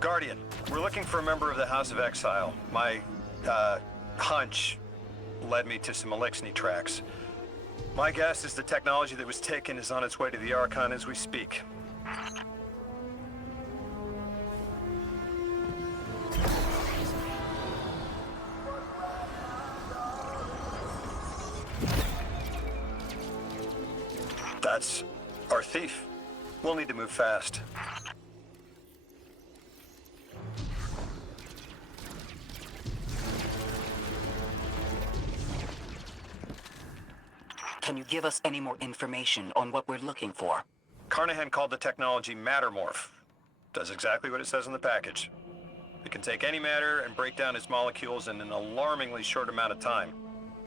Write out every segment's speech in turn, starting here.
Guardian, we're looking for a member of the House of Exile. My, hunch led me to some Elixni tracks. My guess is the technology that was taken is on its way to the Archon as we speak. That's our thief. We'll need to move fast. Can you give us any more information on what we're looking for? Carnahan called the technology Mattermorph. Does exactly what it says in the package. It can take any matter and break down its molecules in an alarmingly short amount of time.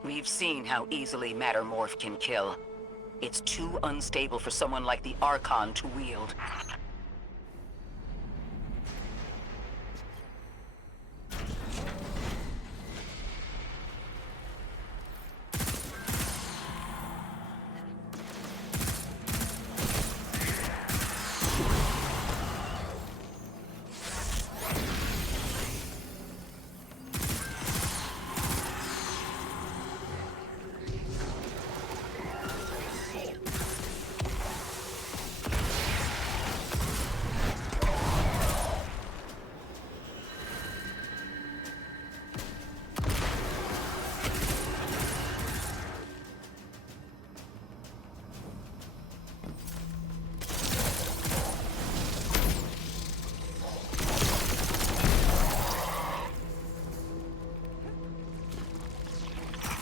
We've seen how easily Mattermorph can kill. It's too unstable for someone like the Archon to wield.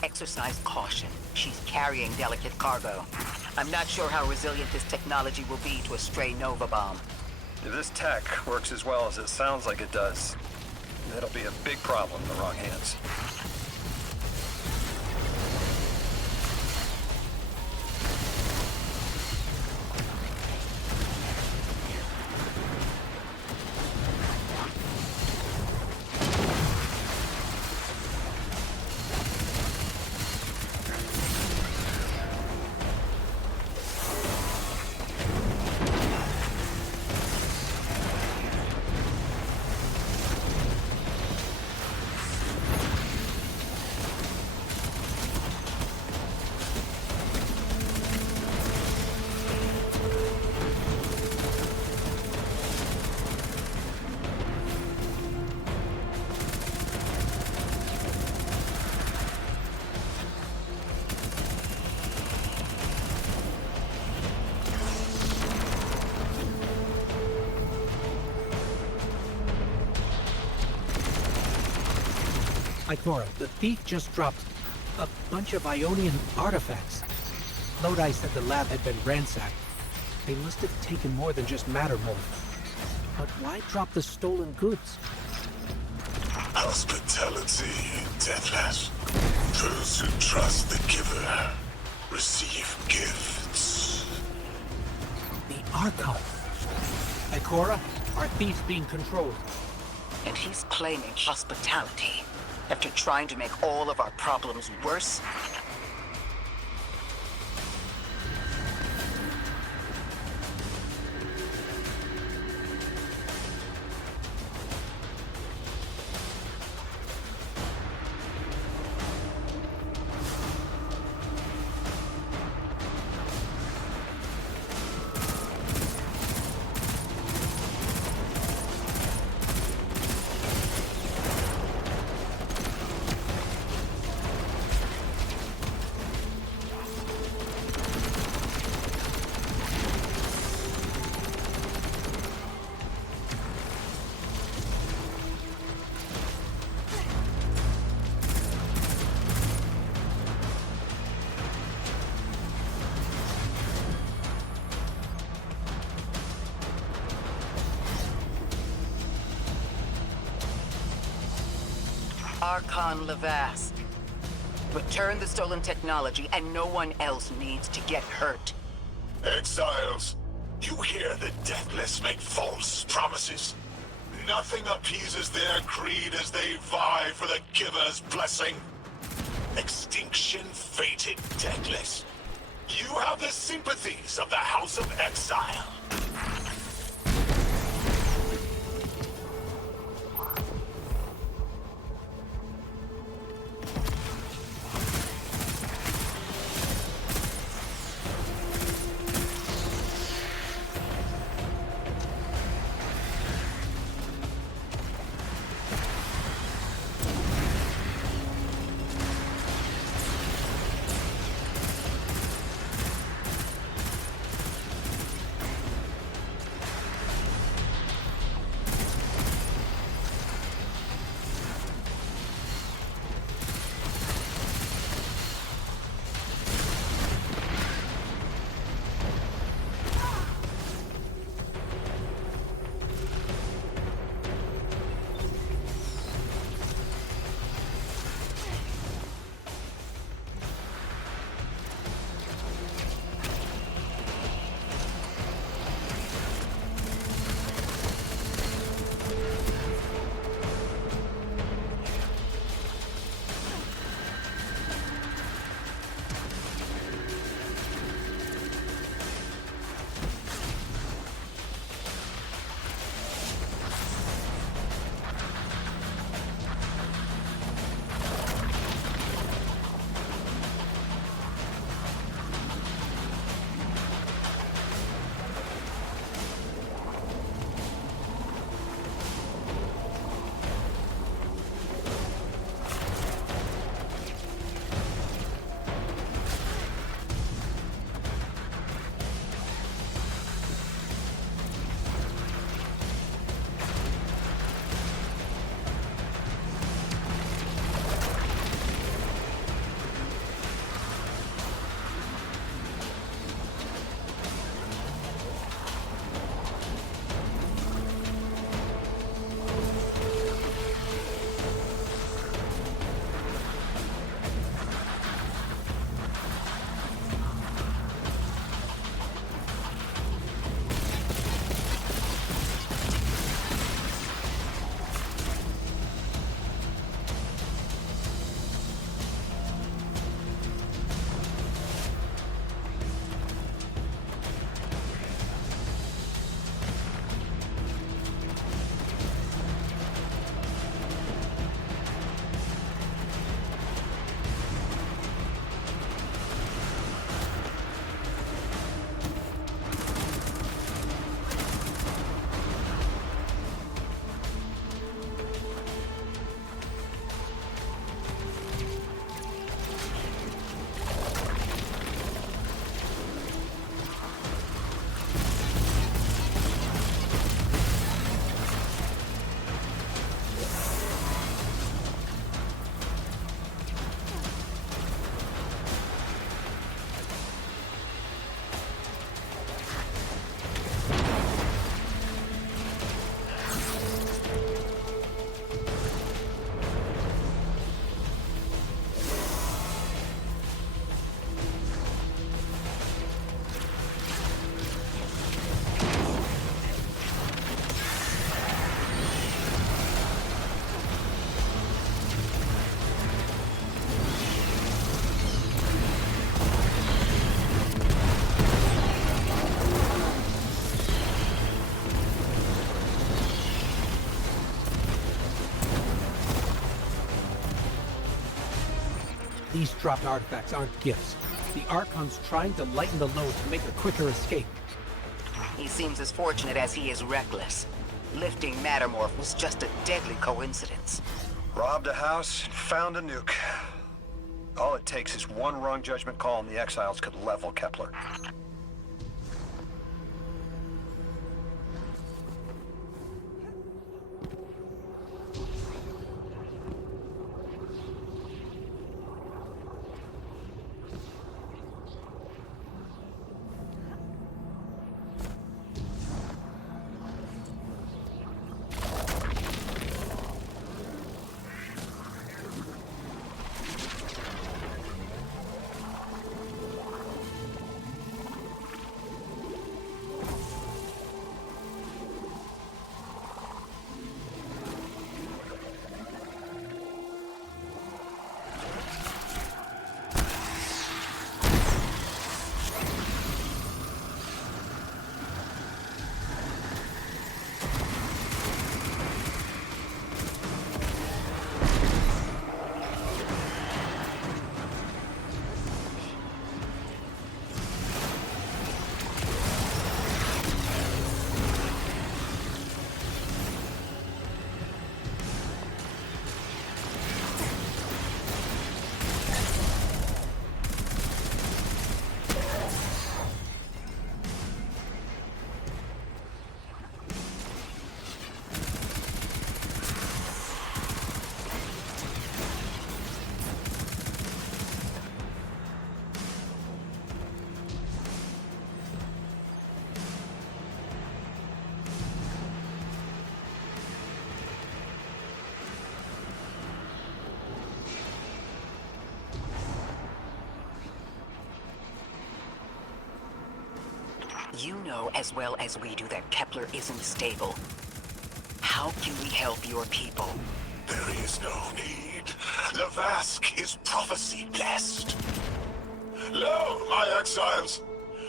Exercise caution. She's carrying delicate cargo. I'm not sure how resilient this technology will be to a stray Nova bomb. If this tech works as well as it sounds like it does, it'll be a big problem in the wrong hands. Ikora, the thief just dropped a bunch of Ionian artifacts. Lodi said the lab had been ransacked. They must have taken more than just Mattermorph. But why drop the stolen goods? Hospitality, Deathless. Those who trust the giver receive gifts. The Archon. Ikora, our thief's being controlled. And he's claiming hospitality after trying to make all of our problems worse. Archon Levasque. Return the stolen technology and no one else needs to get hurt. Exiles, you hear the Deathless make false promises. Nothing appeases their greed as they vie for the giver's blessing. Extinction fated Deathless. You have the sympathies of the House of Exile. These dropped artifacts aren't gifts. The Archon's trying to lighten the load to make a quicker escape. He seems as fortunate as he is reckless. Lifting Mattermorph was just a deadly coincidence. Robbed a house, found a nuke. All it takes is one wrong judgment call and the Exiles could level Kepler. You know as well as we do that Kepler isn't stable. How can we help your people? There is no need. Lavask is prophecy blessed. Lo, my exiles!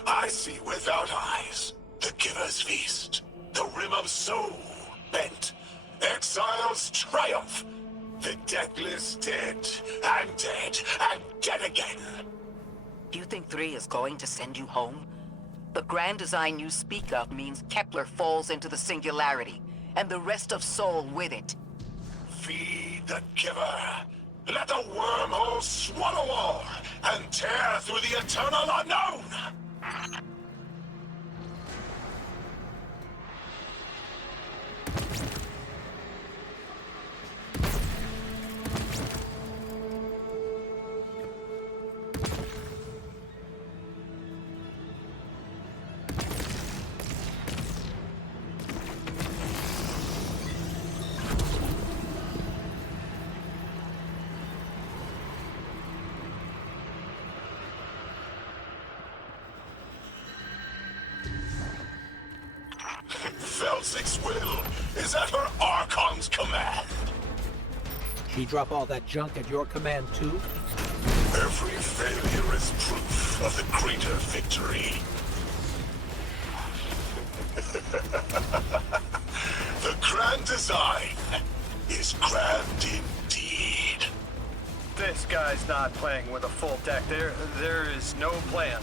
I see without eyes. The Giver's Feast. The Rim of Soul bent. Exiles triumph. The deathless dead, and dead, and dead again. You think 3 is going to send you home? The grand design you speak of means Kepler falls into the singularity, and the rest of Soul with it. Feed the Giver. Let the wormhole swallow all, and tear through the eternal unknown! Felsik's will is at her Archon's command. She drop all that junk at your command too? Every failure is proof of the greater victory. The grand design is grand indeed. This guy's not playing with a full deck. There is no plan.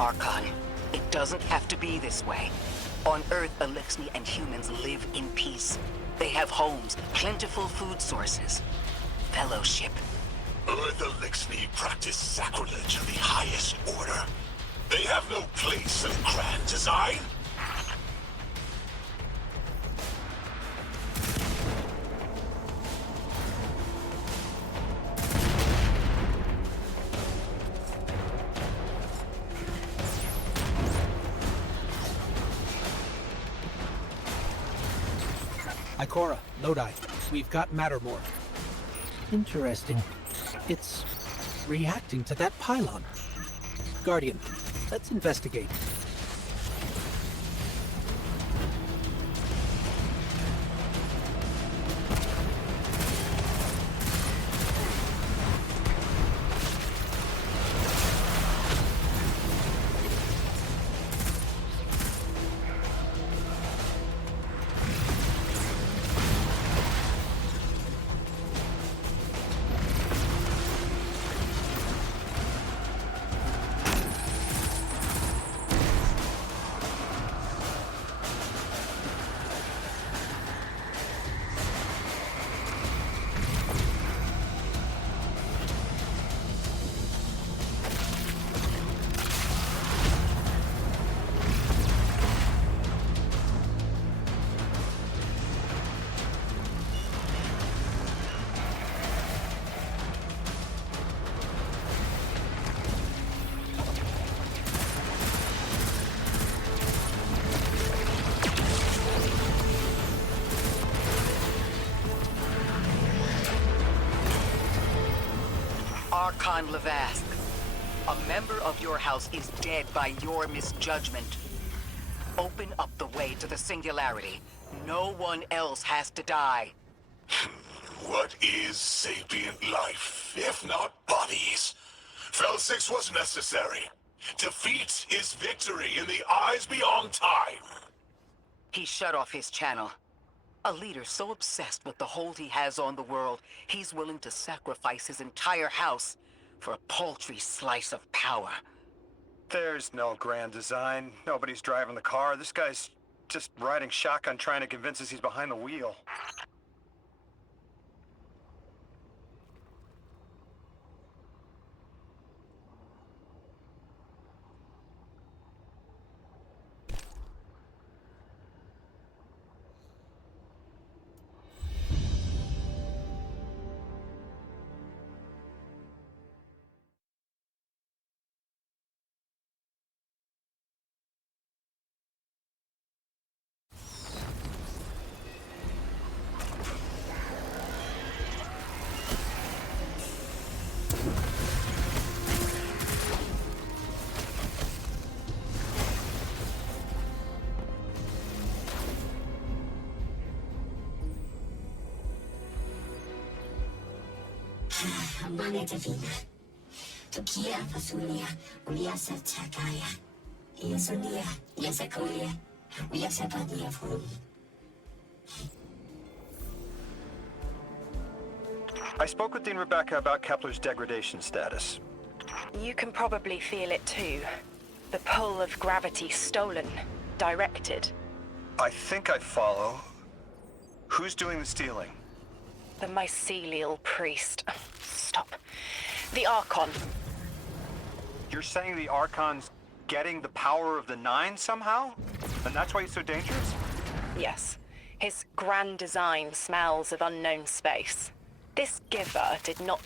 Archon, it doesn't have to be this way. On Earth, Alexni and humans live in peace. They have homes, plentiful food sources, fellowship. Earth Elixni practice sacrilege of the highest order. They have no place in grand design. Ikora, Lodi, we've got Mattermore. Interesting. It's reacting to that pylon. Guardian, let's investigate. Archon Levask, a member of your house is dead by your misjudgment. Open up the way to the Singularity. No one else has to die. What is sapient life, if not bodies? Fel 6 was necessary. Defeat is victory in the eyes beyond time. He shut off his channel. A leader so obsessed with the hold he has on the world, he's willing to sacrifice his entire house for a paltry slice of power. There's no grand design. Nobody's driving the car. This guy's just riding shotgun trying to convince us he's behind the wheel. Amane Davina, Tokia Pasulia, Uliasa Takaya, Yasonia, Yasakolia, Uyasapadia Fum. I spoke with Dean Rebecca about Kepler's degradation status. You can probably feel it too. The pull of gravity stolen, directed. I think I follow. Who's doing the stealing? The mycelial priest. Stop. The Archon. You're saying the Archon's getting the power of the Nine somehow? And that's why he's so dangerous? Yes. His grand design smells of unknown space. This giver did not...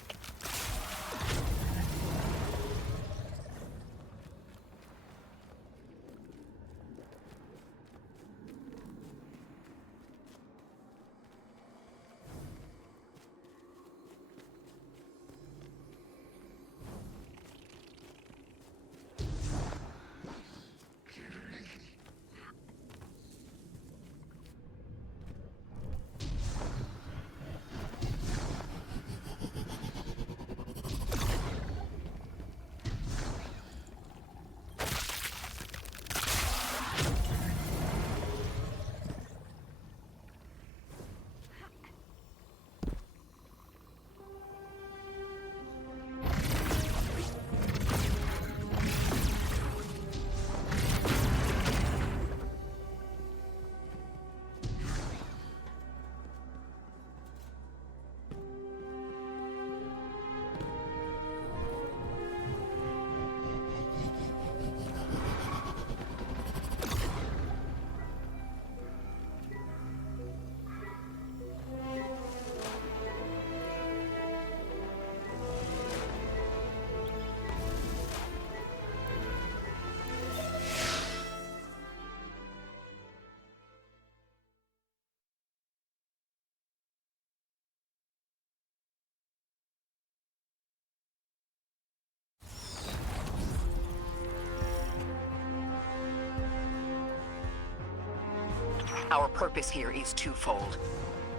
Our purpose here is twofold.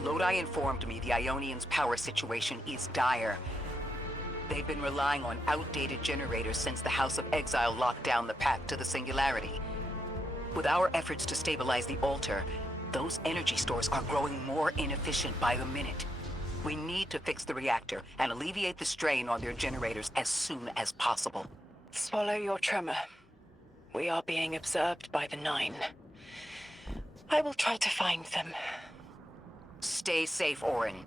Lodi informed me the Ionians' power situation is dire. They've been relying on outdated generators since the House of Exile locked down the path to the Singularity. With our efforts to stabilize the altar, those energy stores are growing more inefficient by the minute. We need to fix the reactor and alleviate the strain on their generators as soon as possible. Swallow your tremor. We are being observed by the Nine. I will try to find them. Stay safe, Orin.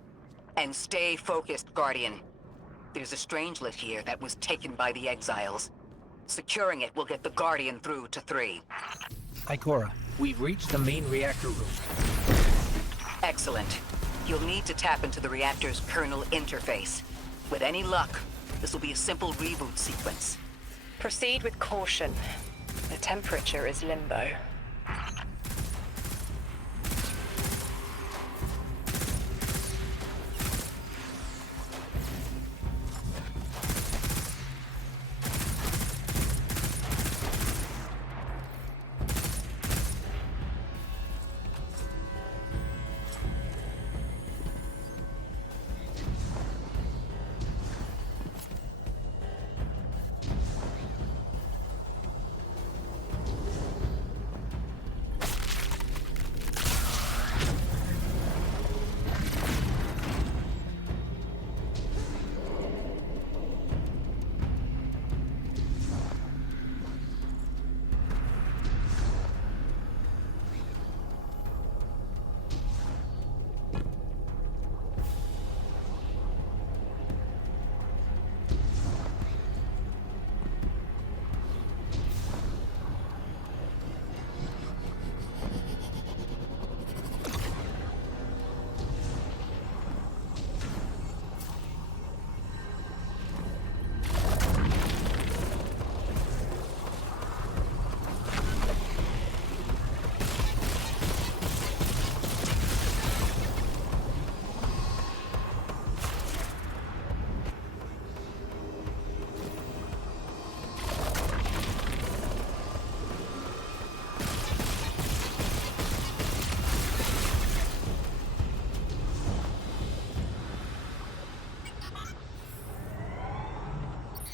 And stay focused, Guardian. There's a Strangelet here that was taken by the Exiles. Securing it will get the Guardian through to 3. Ikora, we've reached the main reactor room. Excellent. You'll need to tap into the reactor's kernel interface. With any luck, this will be a simple reboot sequence. Proceed with caution. The temperature is limbo.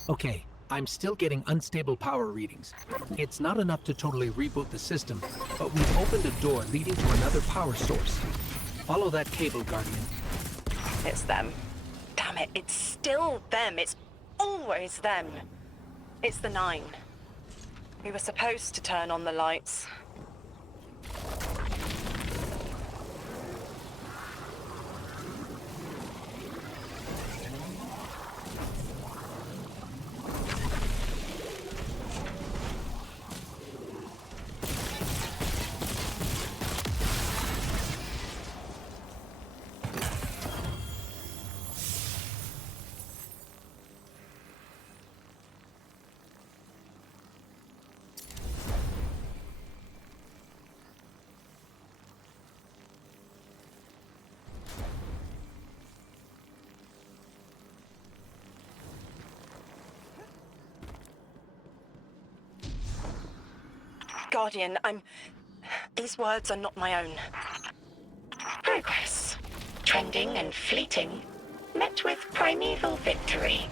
Okay, I'm still getting unstable power readings. It's not enough to totally reboot the system, but we've opened a door leading to another power source. Follow that cable, Guardian. It's them. Damn it, it's still them. It's always them. It's the Nine. We were supposed to turn on the lights. Guardian, these words are not my own. Progress. Trending and fleeting. Met with primeval victory.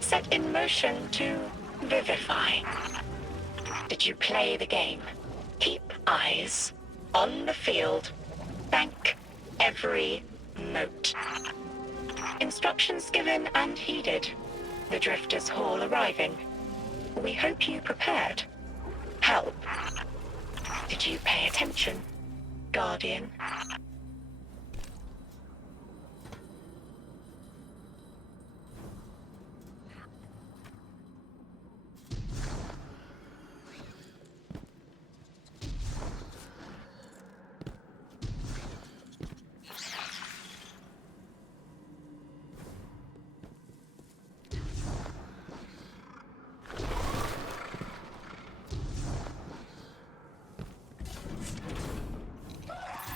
Set in motion to vivify. Did you play the game? Keep eyes on the field. Bank every note. Instructions given and heeded. The Drifter's Hall arriving. We hope you prepared. Help. Did you pay attention, Guardian?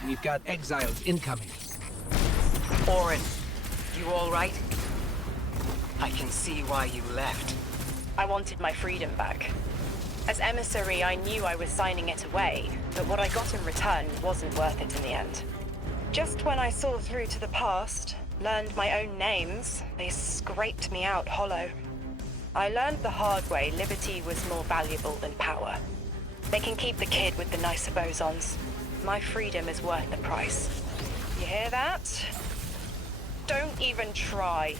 We've got exiles incoming. Orin, you all right? I can see why you left. I wanted my freedom back. As emissary, I knew I was signing it away, but what I got in return wasn't worth it in the end. Just when I saw through to the past, learned my own names, they scraped me out hollow. I learned the hard way liberty was more valuable than power. They can keep the kid with the nicer bosons. My freedom is worth the price. You hear that? Don't even try.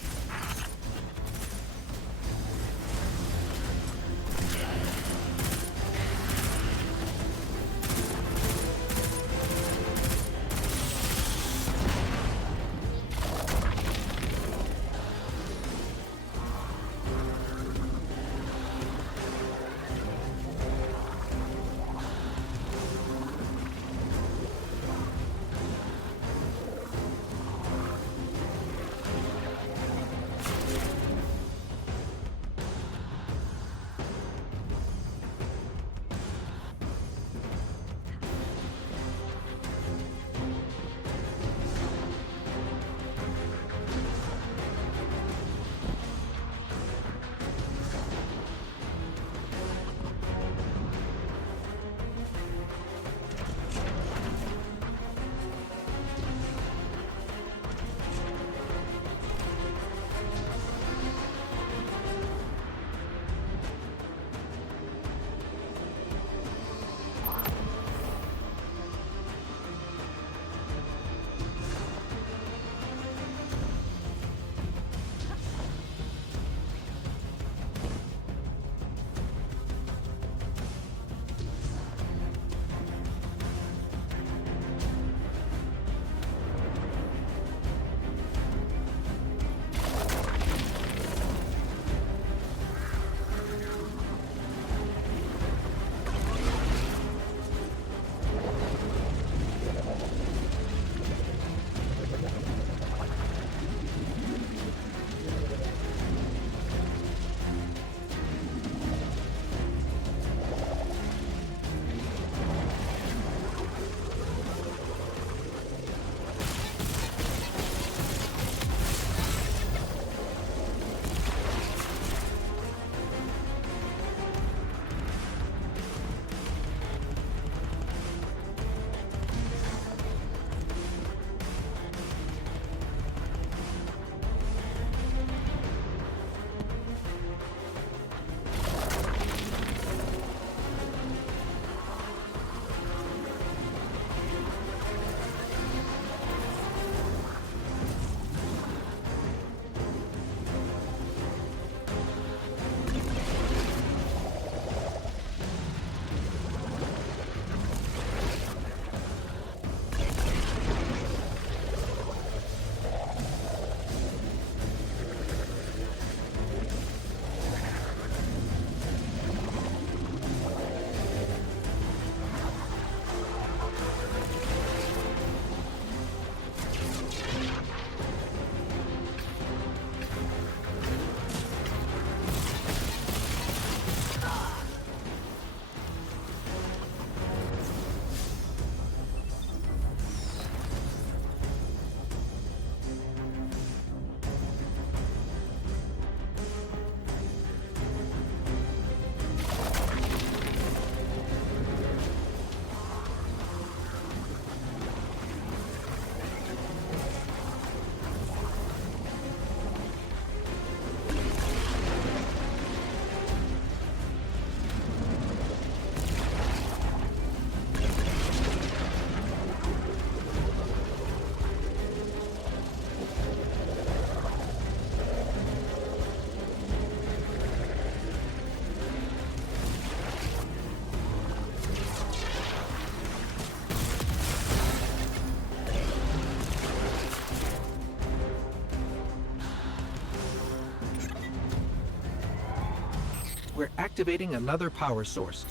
We're activating another power source.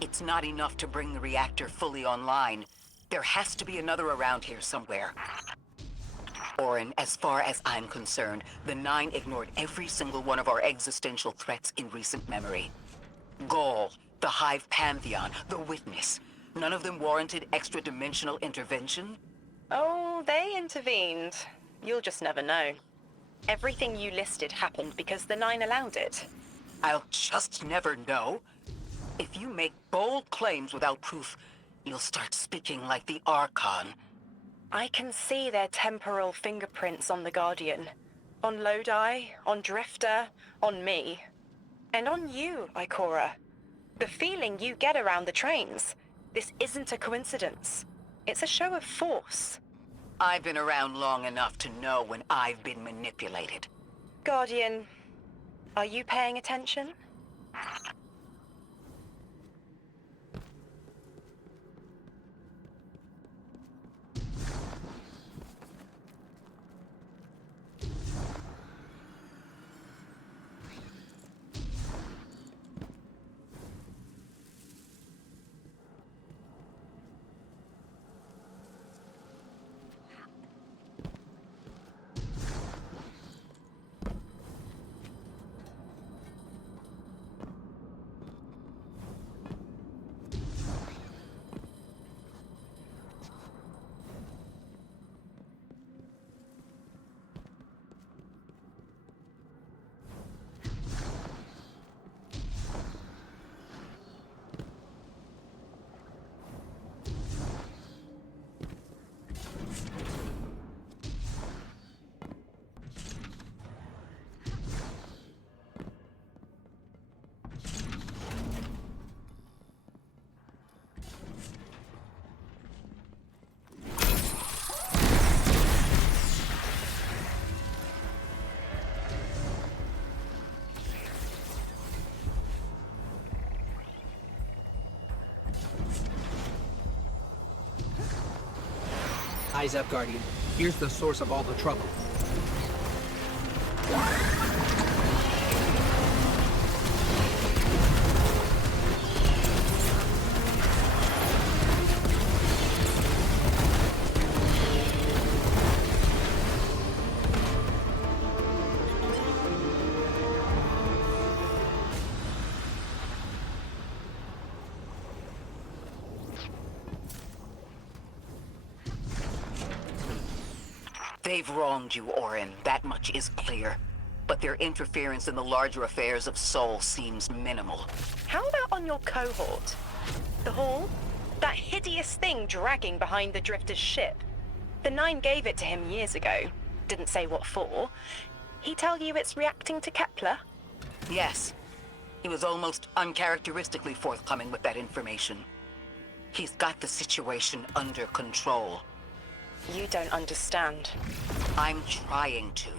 It's not enough to bring the reactor fully online. There has to be another around here somewhere. Orin, as far as I'm concerned, the Nine ignored every single one of our existential threats in recent memory. Gaul, the Hive Pantheon, the Witness. None of them warranted extra-dimensional intervention? Oh, they intervened. You'll just never know. Everything you listed happened because the Nine allowed it. I'll just never know. If you make bold claims without proof, you'll start speaking like the Archon. I can see their temporal fingerprints on the Guardian. On Lodi, on Drifter, on me. And on you, Ikora. The feeling you get around the trains. This isn't a coincidence. It's a show of force. I've been around long enough to know when I've been manipulated. Guardian, are you paying attention? Eyes up, Guardian. Here's the source of all the trouble. They've wronged you, Orin. That much is clear. But their interference in the larger affairs of Sol seems minimal. How about on your cohort? The Hall? That hideous thing dragging behind the Drifter's ship. The Nine gave it to him years ago. Didn't say what for. He tell you it's reacting to Kepler? Yes. He was almost uncharacteristically forthcoming with that information. He's got the situation under control. You don't understand. I'm trying to.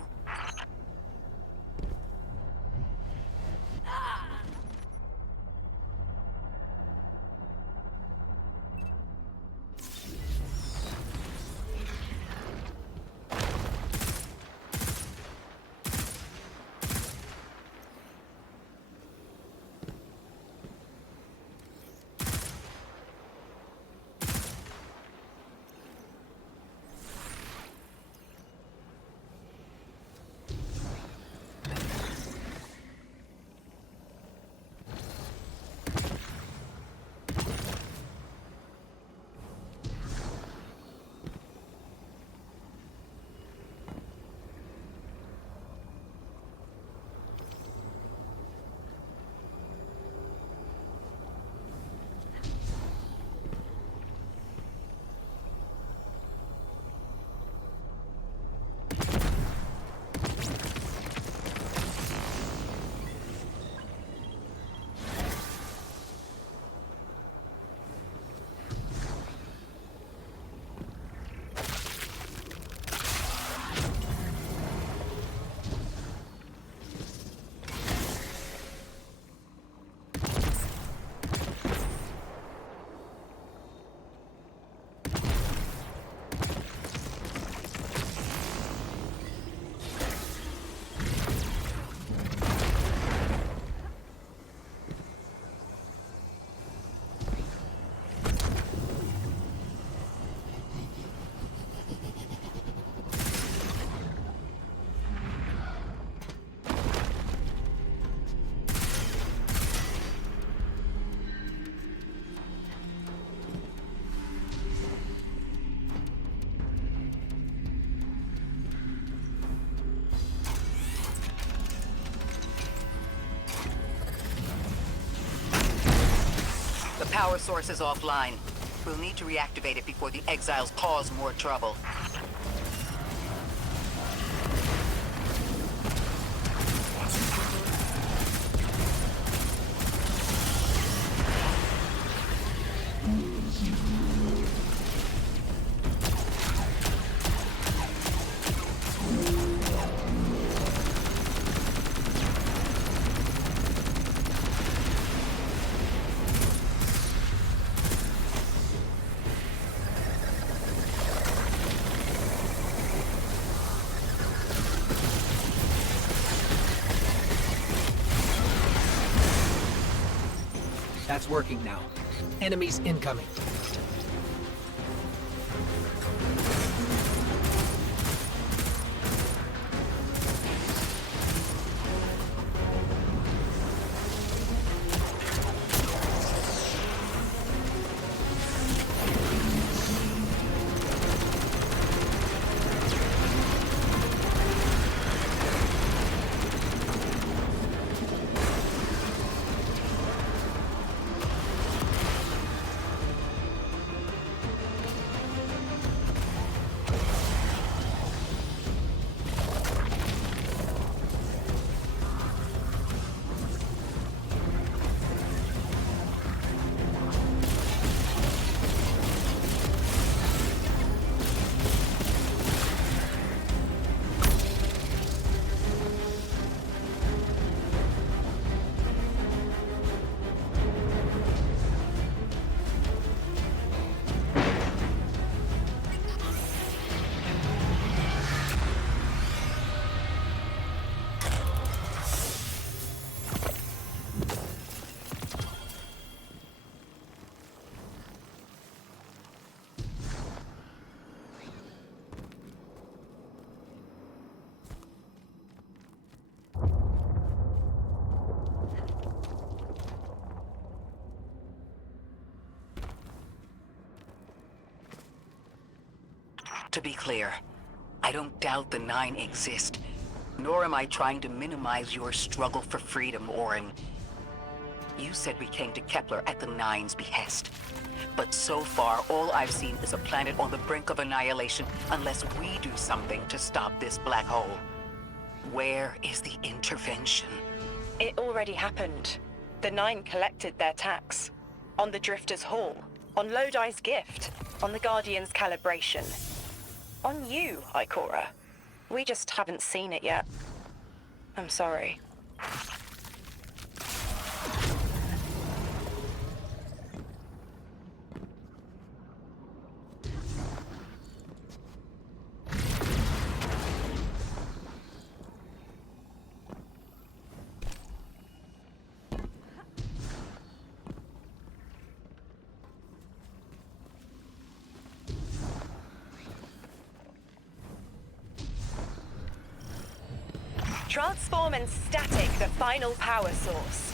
power source is offline. We'll need to reactivate it before the exiles cause more trouble. That's working now. Enemies incoming. To be clear, I don't doubt the Nine exist, nor am I trying to minimize your struggle for freedom, Orin. You said we came to Kepler at the Nine's behest. But so far, all I've seen is a planet on the brink of annihilation unless we do something to stop this black hole. Where is the intervention? It already happened. The Nine collected their tax. On the Drifter's Hall. On Lodi's gift. On the Guardian's calibration. On you, Ikora. We just haven't seen it yet. I'm sorry. Transform and static the final power source.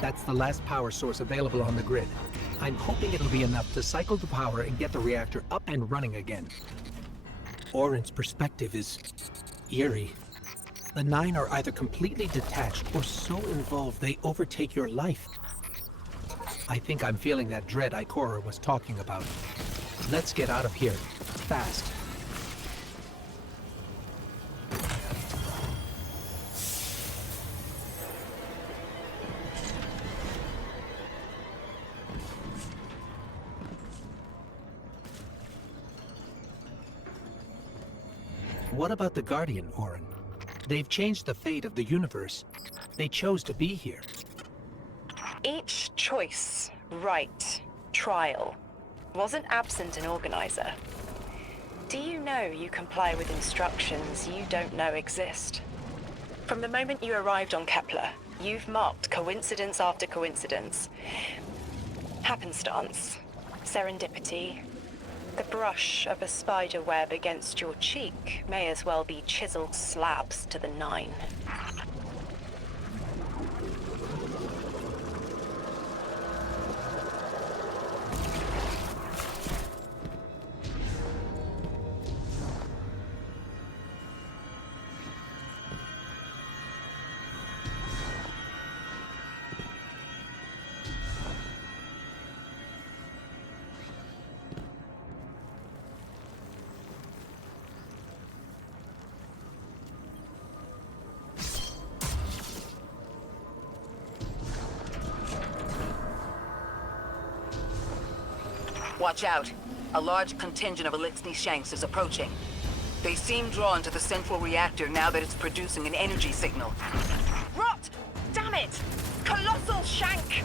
That's the last power source available on the grid. I'm hoping it'll be enough to cycle the power and get the reactor up and running again. Orin's perspective is eerie. The Nine are either completely detached or so involved they overtake your life. I think I'm feeling that dread Ikora was talking about. Let's get out of here, fast. What about the Guardian, Orin? They've changed the fate of the universe. They chose to be here. Each choice, right, trial, wasn't absent an organizer. Do you know you comply with instructions you don't know exist? From the moment you arrived on Kepler, you've marked coincidence after coincidence. Happenstance, serendipity. The brush of a spider web against your cheek may as well be chiseled slabs to the Nine. Watch out. A large contingent of Elixni Shanks is approaching. They seem drawn to the central reactor now that it's producing an energy signal. Rot! Damn it! Colossal Shank!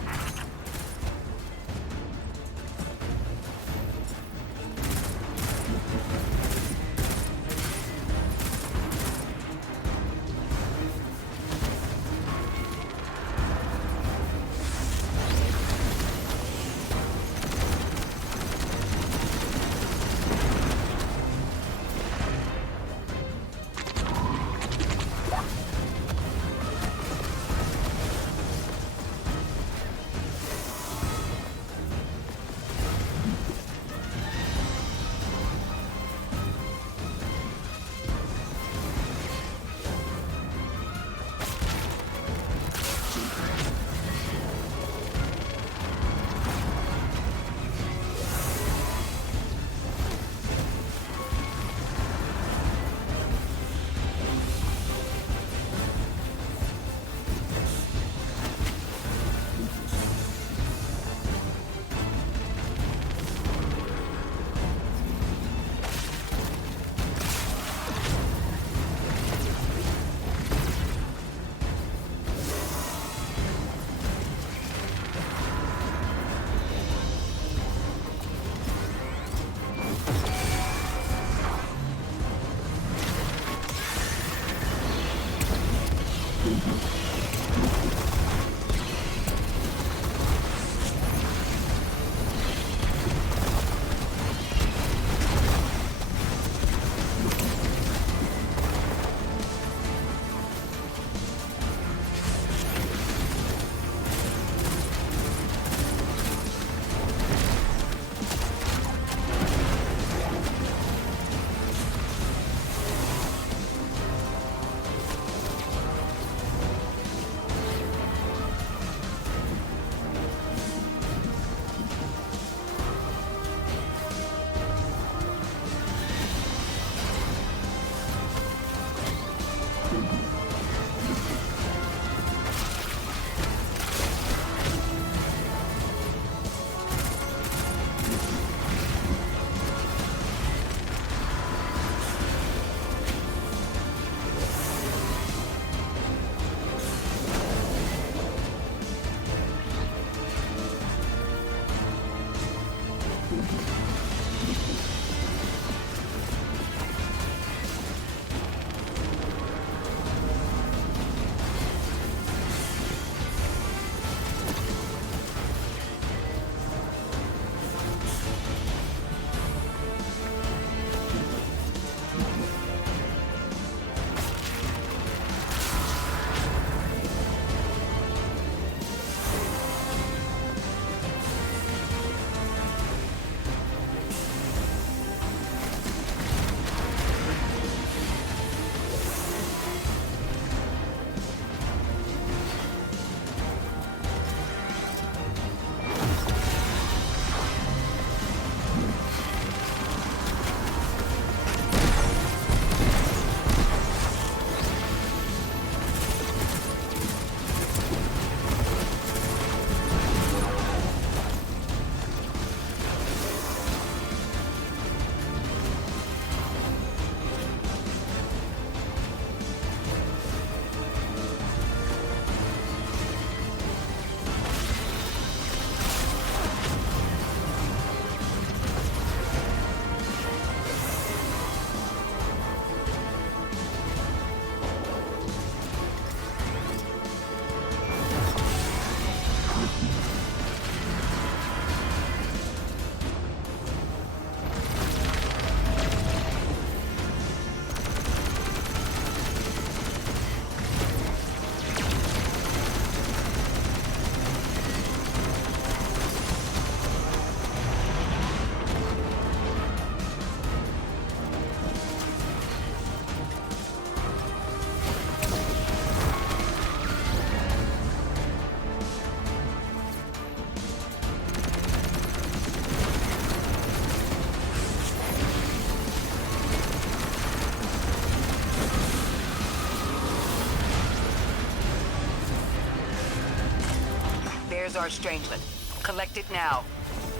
our Strangelet. Collect it now.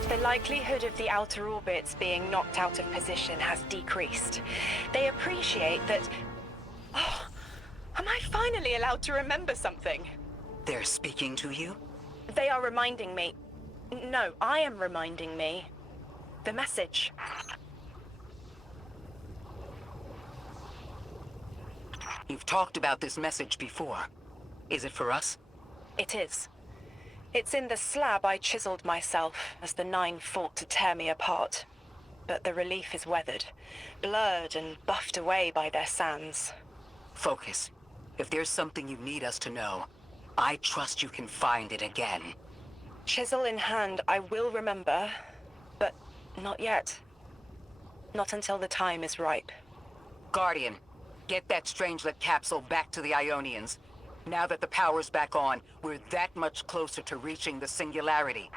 The likelihood of the outer orbits being knocked out of position has decreased. They appreciate that... Oh, am I finally allowed to remember something? They're speaking to you? They are reminding me... No, I am reminding me. The message. You've talked about this message before. Is it for us? It is. It's in the slab I chiseled myself as the Nine fought to tear me apart. But the relief is weathered, blurred and buffed away by their sands. Focus. If there's something you need us to know, I trust you can find it again. Chisel in hand, I will remember, but not yet. Not until the time is ripe. Guardian, get that Strangelet capsule back to the Ionians. Now that the power's back on, we're that much closer to reaching the Singularity.